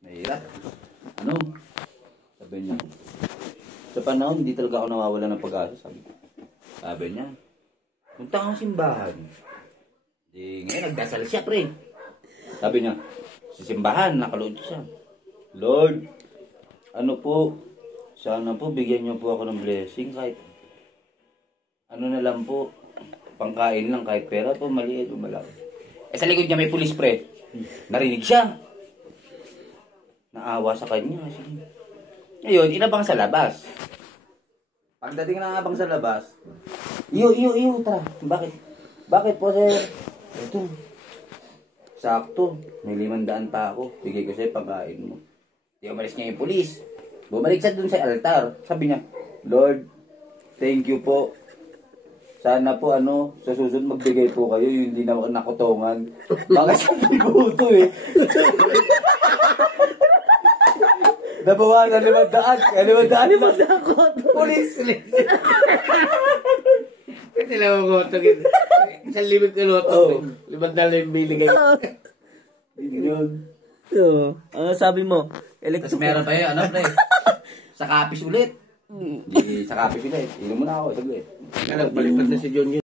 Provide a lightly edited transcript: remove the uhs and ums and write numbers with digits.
Mahirap. Ano? Sabi niya. Sa panahon, hindi talaga ako nawawala ng pag-asa. Sabi niya. Punta akong simbahan. Di, ngayon, nagdasal siya, pre. Sabi niya, sa simbahan, nakalood siya. Lord, ano po, sana po, bigyan niyo po ako ng blessing kahit ano na lang po, pangkain lang, kahit pera po, maliit o malaki. Eh, sa likod niya may pulis, pre. Narinig siya. Naawa sa kanya. Sige. Ngayon, inabang sa labas. Pagdating ng abang sa labas, iyo, tara. Bakit? Bakit po, sir? Ito. Sakto. May 500 pa ako. Bigay ko sa'yo pagkain mo. Di umalis niya yung pulis. Bumalik siya dun sa altar. Sabi niya, Lord, thank you po. Sana po, sa susunod magbigay po kayo, yung hindi na nakutongan. Baka sa pibuto eh. Nabawasan 500. Pulis. Kasi lang ako tagin. Isang limit ka loto. 500 yung biligay. Yun. So, ano sabi mo? Tapos meron pa yun, pre? Sa kapis ulit. Sa kapis ulit. Inom mo na ako, saglit. Kaya baliktad na si John yun.